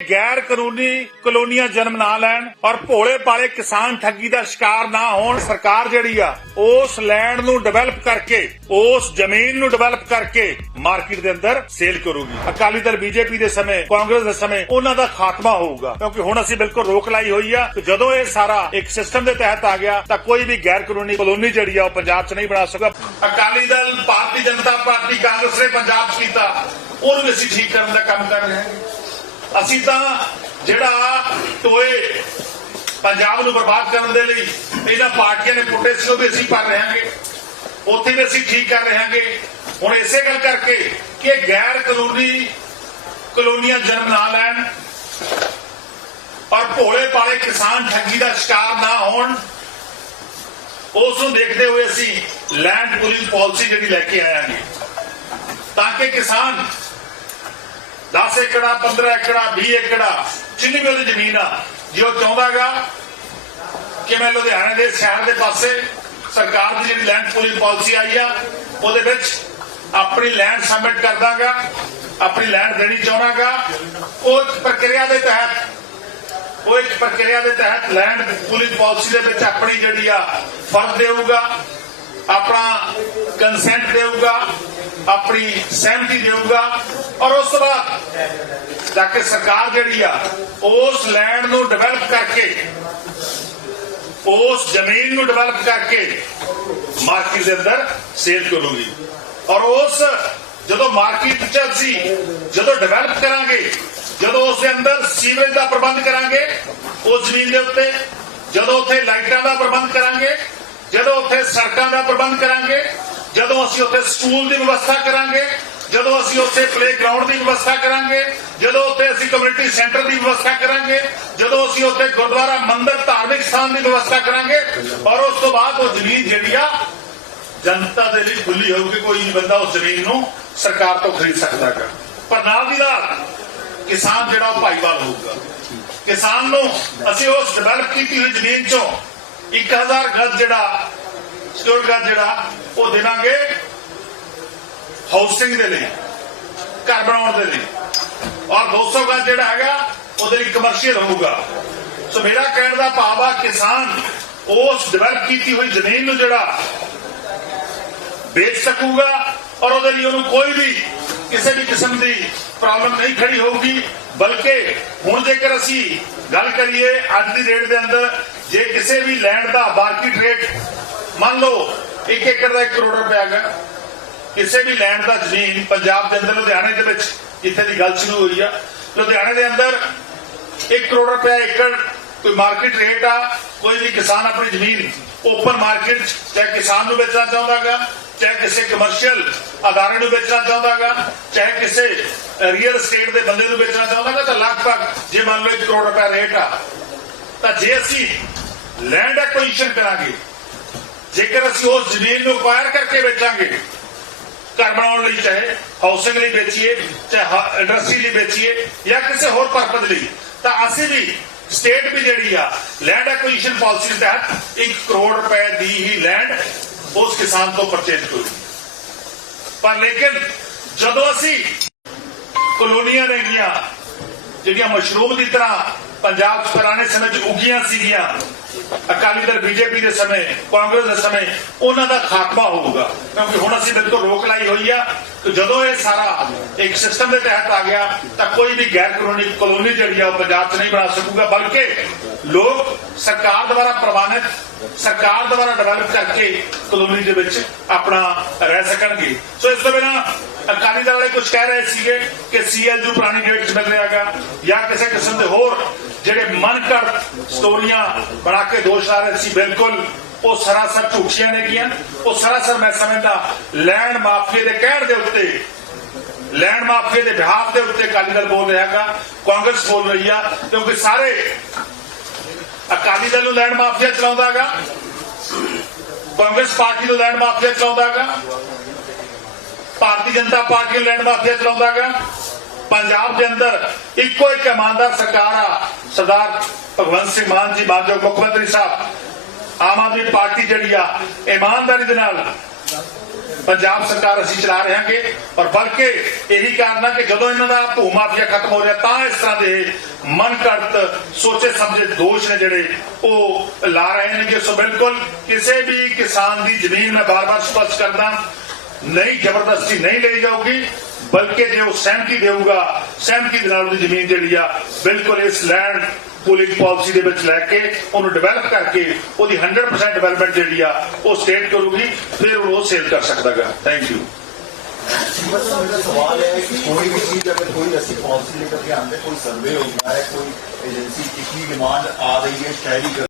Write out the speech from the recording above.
ਗੈਰ ਕਾਨੂੰਨੀ ਕਲੋਨੀਆਂ ਜਨਮ ਨਾ ਲੈਣ ਔਰ ਭੋਲੇ ਪਾਲੇ ਕਿਸਾਨ ਠੱਗੀ ਦਾ ਸ਼ਿਕਾਰ ਨਾ ਹੋਣ ਸਰਕਾਰ ਜਿਹੜੀ ਆ, ਉਸ ਲੈਂਡ ਨੂੰ ਡਿਵੈਲਪ ਕਰਕੇ, ਉਸ ਜ਼ਮੀਨ ਨੂੰ ਡਿਵੈਲਪ ਕਰਕੇ ਮਾਰਕੀਟ ਦੇ ਅੰਦਰ ਸੇਲ ਕਰੂਗੀ। ਅਕਾਲੀ ਦਲ ਬੀਜੇਪੀ ਦੇ ਸਮੇਂ, ਕਾਂਗਰਸ ਦੇ ਸਮੇਂ ਉਹਨਾਂ ਦਾ ਖਾਤਮਾ ਹੋਊਗਾ। ਕਿਉਂਕਿ ਹੁਣ ਅਸੀਂ ਬਿਲਕੁਲ ਰੋਕ ਲਾਈ ਹੋਈ ਆ ਕਿ ਜਦੋਂ ਇਹ ਸਾਰਾ ਇੱਕ ਸਿਸਟਮ ਦੇ ਤਹਿਤ ਆ ਗਿਆ, ਤਾਂ ਕੋਈ ਵੀ ਗੈਰ ਕਾਨੂੰਨੀ ਕਲੋਨੀ ਜਿਹੜੀ ਆ, ਉਹ ਪੰਜਾਬ 'ਚ ਨਹੀਂ ਬਣਾ ਸਕਦਾ। ਅਕਾਲੀ ਦਲ, ਭਾਰਤੀ ਜਨਤਾ ਪਾਰਟੀ, ਕਾਂਗਰਸ ਨੇ ਪੰਜਾਬ 'ਚ ਕੀਤਾ। ਉਹਨੂੰ ਅਸੀਂ ਠੀਕ ਕਰਨ ਦਾ ਕੰਮ ਕਰ ਰਹੇ ਹਾਂ। ਅਸੀਂ ਤਾਂ ਜਿਹੜਾ ਟੋਏ ਪੰਜਾਬ ਨੂੰ ਬਰਬਾਦ ਕਰਨ ਦੇ ਲਈ ਇਹਨਾਂ ਪਾਰਟੀਆਂ ਨੇ ਪੁੱਟੇ ਸੀ, ਉਹ ਵੀ ਅਸੀਂ ਭਰ ਹਾਂਗੇ। ਉੱਥੇ ਵੀ ਅਸੀਂ ਠੀਕ ਕਰ ਰਹੇ ਹਾਂਗੇ। ਹੁਣ ਇਸੇ ਗੱਲ ਕਰਕੇ ਕਿ ਗੈਰ ਕਾਨੂੰਨੀ ਕਲੋਨੀਆਂ ਜਨਮ ਨਾ ਲੈਣ ਔਰ ਭੋਲੇ ਪਾਲੇ ਕਿਸਾਨ ਠੱਗੀ ਦਾ ਸ਼ਿਕਾਰ ਨਾ ਹੋਣ, ਉਸ ਨੂੰ ਦੇਖਦੇ ਹੋਏ ਅਸੀਂ ਲੈਂਡ ਪੂਲਿੰਗ ਪਾਲਿਸੀ ਜਿਹੜੀ ਲੈ ਕੇ ਆਇਆਂਗੇ ਤਾਂ ਕਿ ਕਿਸਾਨ 10 ਏਕੜਾ 15 ਏਕੜਾ 20 ਏਕੜਾ, ਜਿੰਨੀ ਵੀ ਉਹਦੀ ਜ਼ਮੀਨ ਆ, ਜੇ ਉਹ ਚਾਹੁੰਦਾਗਾ ਕਿ ਮੈਂ ਲੁਧਿਆਣੇ ਦੇ ਸ਼ਹਿਰ ਦੇ ਪਾਸੇ ਸਰਕਾਰ ਦੀ ਜਿਹੜੀ ਲੈਂਡ ਪੂਲਿੰਗ ਪਾਲਿਸੀ ਆਈ ਆ, ਉਹਦੇ ਵਿੱਚ ਆਪਣੀ ਲੈਂਡ ਸਬਮਿਟ ਕਰ ਦਾਂਗਾ ਆਪਣੀ ਲੈਂਡ ਦੇਣੀ ਚਾਹਣਾਗਾ ਉਹ ਇੱਕ ਪ੍ਰਕਿਰਿਆ ਦੇ ਤਹਿਤ, ਉਹ ਇੱਕ ਪ੍ਰਕਿਰਿਆ ਦੇ ਤਹਿਤ ਲੈਂਡ ਪੂਲਿੰਗ ਪਾਲਿਸੀ ਦੇ ਵਿੱਚ ਆਪਣੀ ਜਿਹੜੀ ਆ, ਫਰਜ਼ ਦੇਊਗਾ, ਆਪਣਾ ਕੰਸੈਂਟ ਦੇਊਗਾ ਆਪਣੀ ਸਹਿਮਤੀ ਦੇਊਗਾ ਔਰ ਉਸ ਤੋਂ ਬਾਅਦ ਜਾ ਕੇ ਸਰਕਾਰ ਜਿਹੜੀ ਆ, ਉਸ ਲੈਂਡ ਨੂੰ ਡਿਵੈਲਪ ਕਰਕੇ, ਉਸ ਜ਼ਮੀਨ ਨੂੰ ਡਿਵੈਲਪ ਕਰਕੇ ਮਾਰਕੀਟ ਦੇ ਅੰਦਰ ਸੇਲ ਕਰੂਗੀ। ਔਰ ਉਸ ਜਦੋਂ ਮਾਰਕੀਟ ਚ ਅਸੀਂ ਜਦੋਂ ਡਿਵੈਲਪ ਕਰਾਂਗੇ, ਜਦੋਂ ਉਸ ਦੇ ਅੰਦਰ ਸੀਵਰੇਜ ਦਾ ਪ੍ਰਬੰਧ ਕਰਾਂਗੇ, ਉਸ ਜ਼ਮੀਨ ਦੇ ਉੱਤੇ ਜਦੋਂ ਉੱਥੇ ਲਾਈਟਾਂ ਦਾ ਪ੍ਰਬੰਧ ਕਰਾਂਗੇ, ਜਦੋਂ ਉੱਥੇ ਸੜਕਾਂ ਦਾ ਪ੍ਰਬੰਧ ਕਰਾਂਗੇ ਜਦੋਂ ਅਸੀਂ ਉੱਥੇ ਸਕੂਲ ਦੀ ਵਿਵਸਥਾ ਕਰਾਂਗੇ, ਜਦੋਂ ਅਸੀਂ ਉੱਥੇ ਪਲੇਗਰਾਉਂਡ ਦੀ ਵਿਵਸਥਾ ਕਰਾਂਗੇ, ਜਦੋਂ ਉੱਥੇ ਅਸੀਂ ਕਮਿਊਨਿਟੀ ਸੈਂਟਰ ਦੀ ਵਿਵਸਥਾ ਕਰਾਂਗੇ, ਜਦੋਂ ਅਸੀਂ ਉੱਥੇ ਗੁਰਦੁਆਰਾ ਮੰਦਿਰ ਧਾਰਮਿਕ ਸਥਾਨ ਦੀ ਵਿਵਸਥਾ ਕਰਾਂਗੇ, ਔਰ ਉਸ ਤੋਂ ਬਾਅਦ ਉਹ ਜ਼ਮੀਨ ਜਿਹੜੀ ਆ, ਜਨਤਾ ਦੇ ਲਈ ਖੁੱਲੀ ਹੋਊਗੀ, ਕੋਈ ਨਹੀਂ ਬੰਦਾ ਉਸ ਜ਼ਮੀਨ ਨੂੰ ਸਰਕਾਰ ਤੋਂ ਖਰੀਦ ਸਕਦਾ ਹੈ ਪਰ ਨਾਲ ਦੀ ਨਾਲ ਕਿਸਾਨ ਜਿਹੜਾ ਉਹ ਭਾਈਵਾਲ ਹੋਊਗਾ। ਕਿਸਾਨ ਨੂੰ ਅਸੀਂ ਉਸ ਡਿਵੈਲਪ ਕੀਤੀ ਹੋਈ ਜ਼ਮੀਨ ਚੋਂ 1000 ਗੱਜ ਜਿਹੜਾ ਸਟੋਰ ਗੱਜ ਜਿਹੜਾ ਉਹ ਦੇਵਾਂਗੇ ਹਾਊਸਿੰਗ ਦੇ ਲਈ, ਘਰ ਬਣਾਉਣ ਦੇ ਲਈ। ਔਰ 200 ਗੱਜ ਜਿਹੜਾ ਹੈਗਾ, ਉਹਦੇ ਲਈ ਕਮਰਸ਼ੀਅਲ ਹੋਊਗਾ। ਸੋ ਮੇਰਾ ਕਹਿਣ ਦਾ ਭਾਵ ਆ, ਕਿਸਾਨ ਉਸ ਡਿਵੈਲਪ ਕੀਤੀ ਹੋਈ ਜ਼ਮੀਨ ਨੂੰ ਜਿਹੜਾ ਵੇਚ ਸਕੂਗਾ ਔਰ ਉਹਦੇ ਲਈ ਉਹਨੂੰ ਕੋਈ ਵੀ ਕਿਸੇ ਵੀ ਕਿਸਮ ਦੀ ਪ੍ਰੋਬਲਮ ਨਹੀਂ ਖੜੀ ਹੋਊਗੀ। ਬਲਕਿ ਹੁਣ ਜੇਕਰ ਅਸੀਂ ਗੱਲ ਕਰੀਏ ਅੱਜ ਦੀ ਰੇਟ ਦੇ ਅੰਦਰ, ਜੇ ਕਿਸੇ ਵੀ ਲੈਂਡ ਦਾ ਮਾਰਕੀਟ ਰੇਟ ਮੰਨ ਲਓ 1 ਏਕੜ ਦਾ 1 ਕਰੋੜ ਰੁਪਏ ਹੈਗਾ। ਕਿਸੇ ਵੀ ਲੈਂਡ ਦਾ ਜ਼ਮੀਨ ਪੰਜਾਬ ਦੇ ਅੰਦਰ, ਲੁਧਿਆਣੇ ਦੇ ਵਿੱਚ ਜਿੱਥੇ ਦੀ ਗੱਲ ਸ਼ੁਰੂ ਹੋਈ ਆ। ਲੁਧਿਆਣੇ ਦੇ ਅੰਦਰ 1 ਕਰੋੜ ਰੁਪਏ ਏਕੜ ਕੋਈ ਮਾਰਕੀਟ ਰੇਟ ਆ, ਕੋਈ ਵੀ ਕਿਸਾਨ ਆਪਣੀ ਜ਼ਮੀਨ ਓਪਨ ਮਾਰਕੀਟ ਚਾਹੇ ਕਿਸਾਨ ਨੂੰ ਵੇਚਣਾ ਚਾਹੁੰਦਾਗਾ ਚਾਹੇ ਕਿਸੇ ਕਮਰਸ਼ੀਅਲ ਅਦਾਰੇ ਨੂੰ ਵੇਚਣਾ ਚਾਹੁੰਦਾਗਾ ਚਾਹੇ ਕਿਸੇ ਰੀਅਲ ਏਸਟੇਟ ਦੇ ਬੰਦੇ ਨੂੰ ਵੇਚਣਾ ਚਾਹੁੰਦਾਗਾ ਤਾਂ ਲਗਭਗ ਜੇ ਮੰਨ ਲਓ 1 ਕਰੋੜ ਰੁਪਏ ਰੇਟ ਆ, ਤਾਂ ਜੇ ਅਸੀਂ ਲੈਂਡ ਐਕੁਇਜ਼ੀਸ਼ਨ ਕਰਾਂਗੇ ਜੇਕਰ ਅਸੀਂ ਉਸ ਜ਼ਮੀਨ ਨੂੰ ਅਕਵਾਇਰ ਕਰਕੇ ਵੇਚਾਂਗੇ, ਘਰ ਬਣਾਉਣ ਲਈ, ਚਾਹੇ ਹਾਊਸਿੰਗ ਲਈ ਵੇਚੀਏ, ਚਾਹੇ ਇੰਡਸਟਰੀ ਲਈ ਵੇਚੀਏ, ਜਾਂ ਕਿਸੇ ਹੋਰ ਪਰਪਸ ਲਈ, ਤਾਂ ਅਸੀਂ ਵੀ ਸਟੇਟ ਵੀ ਜਿਹੜੀ ਆ ਲੈਂਡ ਐਕੁਜੀਸ਼ਨ ਪਾਲਿਸੀ ਦੇ ਤਹਿਤ 1 ਕਰੋੜ ਰੁਪਏ ਦੀ ਹੀ ਲੈਂਡ ਉਸ ਕਿਸਾਨ ਤੋਂ ਪਰਚੇਜ ਕਰੂਗੀ ਪਰ ਲੇਕਿਨ ਜਦੋਂ ਅਸੀਂ ਕਲੋਨੀਆਂ ਨੇਗੀਆਂ ਜਿਹੜੀਆਂ ਮਸ਼ਰੂਮ ਦੀ ਤਰ੍ਹਾਂ ਪੰਜਾਬ 'ਚ ਪੁਰਾਣੇ ਸਮੇਂ 'ਚ ਉੱਗੀਆਂ ਸੀਗੀਆਂ ਅਕਾਲੀ ਦਲ ਬੀਜੇਪੀ ਦੇ ਸਮੇਂ, ਕਾਂਗਰਸ ਦੇ ਸਮੇਂ, ਉਹਨਾਂ ਦਾ ਖਾਤਮਾ ਹੋਊਗਾ। ਕਿਉਂਕਿ ਹੁਣ ਅਸੀਂ ਬਿਲਕੁਲ ਰੋਕ ਲਾਈ ਹੋਈ ਆ ਕਿ ਜਦੋਂ ਇਹ ਸਾਰਾ ਇੱਕ ਸਿਸਟਮ ਦੇ ਤਹਿਤ ਆ ਗਿਆ, ਤਾਂ ਕੋਈ ਵੀ ਗੈਰ ਕਾਨੂੰਨੀ ਕਲੋਨੀ ਜਿਹੜੀ ਆ ਉਹ ਪੰਜਾਬ 'ਚ ਨਹੀਂ ਬਣਾ ਸਕੂਗਾ, ਬਲਕਿ ਲੋਕ ਸਰਕਾਰ ਦੁਆਰਾ ਪ੍ਰਵਾਨਿਤ, ਸਰਕਾਰ ਦੁਆਰਾ ਡਿਵੈਲਪ ਕਰਕੇ ਕਲੋਨੀ ਦੇ ਵਿੱਚ ਆਪਣਾ ਰਹਿ ਸਕਣਗੇ। ਸੋ ਇਸ ਤੋਂ ਬਿਨਾਂ ਅਕਾਲੀ ਦਲ ਵਾਲੇ ਕੁਝ ਕਹਿ ਰਹੇ ਸੀਗੇ ਕਿ ਸੀਐਲਯੂ ਪੁਰਾਣੀ ਡੇਟ 'ਚ ਮਿਲ ਰਿਹਾਗਾ ਜਾਂ ਕਿਸੇ ਕਿਸਮ ਦੇ ਹੋਰ ਜਿਹੜੇ ਮਨ ਕਰ ਸਟੋਰੀਆਂ ਬਣਾ ਕੇ ਦੋਸ਼ ਲਾ ਰਹੇ ਸੀ, ਬਿਲਕੁਲ, ਉਹ ਸਰਾਸਰ ਝੂਠੀਆਂ ਨੇਗੀਆਂ ਉਹ ਸਰਾਸਰ ਮੈਂ ਸਮਝਦਾ, ਲੈਂਡ ਮਾਫੀਏ ਦੇ ਕਹਿਣ ਦੇ ਉੱਤੇ, ਲੈਂਡ ਮਾਫੀਏ ਦੇ ਬਿਹਾਫ ਦੇ ਉੱਤੇ ਅਕਾਲੀ ਦਲ ਬੋਲ ਰਿਹਾਗਾ ਕਾਂਗਰਸ ਬੋਲ ਰਹੀ ਆ, ਕਿਉਂਕਿ ਸਾਰੇ ਅਕਾਲੀ ਦਲ ਨੂੰ ਲੈਂਡ ਮਾਫੀਆ ਚਲਾਉਂਦਾਗਾ ਕਾਂਗਰਸ ਪਾਰਟੀ ਨੂੰ ਲੈਂਡ ਮਾਫੀਆ ਚਲਾਉਂਦਾਗਾ ਭਾਰਤੀ ਜਨਤਾ ਪਾਰਟੀ ਨੂੰ ਲੈਂਡ ਮਾਫੀਆ ਚਲਾਉਂਦਾਗਾ ਪੰਜਾਬ ਦੇ ਅੰਦਰ ਇੱਕੋ ਇੱਕ ਇਮਾਨਦਾਰ ਸਰਕਾਰ ਆ ਸਰਦਾਰ ਭਗਵੰਤ ਸਿੰਘ ਮਾਨ ਜੀ, ਮਾਨਯੋਗ ਮੁੱਖ ਮੰਤਰੀ ਸਾਹਿਬ, ਆਮ ਆਦਮੀ ਪਾਰਟੀ ਜਿਹੜੀ ਆ, ਇਮਾਨਦਾਰੀ ਦੇ ਨਾਲ ਪੰਜਾਬ ਸਰਕਾਰ ਅਸੀਂ ਚਲਾ ਰਹੇ ਹਾਂਗੇ ਔਰ ਬਲਕਿ ਇਹੀ ਕਾਰਨ ਹੈ ਕਿ ਜਦੋਂ ਇਹਨਾਂ ਦਾ ਭੂ ਮਾਫੀਆ ਖਤਮ ਹੋ ਰਿਹਾ, ਤਾਂ ਇਸ ਤਰ੍ਹਾਂ ਦੇ ਮਨ ਘੜਤ ਸੋਚੇ ਸਮਝੇ ਦੋਸ਼ ਨੇ ਜਿਹੜੇ ਉਹ ਲਾ ਰਹੇ ਨੇ ਕਿ ਸੋ ਬਿਲਕੁਲ ਕਿਸੇ ਵੀ ਕਿਸਾਨ ਦੀ ਜ਼ਮੀਨ ਮੈਂ ਬਾਰ-ਬਾਰ ਸਪਸ਼ਟ ਕਰਦਾ, ਨਹੀਂ ਜ਼ਬਰਦਸਤੀ ਨਹੀਂ ਲਈ ਜਾਊਗੀ। ਬਲਕਿ ਜੇ ਉਹ ਸਹਿਮਤੀ ਦੇਊਗਾ ਸਹਿਮਤੀ ਦੇ ਨਾਲ ਉਹਦੀ ਜ਼ਮੀਨ ਜਿਹੜੀ ਆ ਬਿਲਕੁਲ ਇਸ ਲੈਂਡ ਪੂਲਿੰਗ ਪਾਲਿਸੀ ਦੇ ਵਿੱਚ ਲੈ ਕੇ ਉਹਨੂੰ ਡਿਵੈਲਪ ਕਰਕੇ ਉਹਦੀ 100% ਡਿਵੈਲਪਮੈਂਟ ਜਿਹੜੀ ਆ ਉਹ ਸਟੇਟ ਕਰੂਗੀ ਫਿਰ ਉਹ ਸੇਲ ਕਰ ਸਕਦਾਗਾ ਥੈਂਕ ਯੂ बस मेरा सवाल है कि कोई भी चीज अगर कोई ऐसी पॉलिसी लेकर के आते कोई सर्वे होता है कोई एजेंसी कितनी डिमांड आ रही है शहरी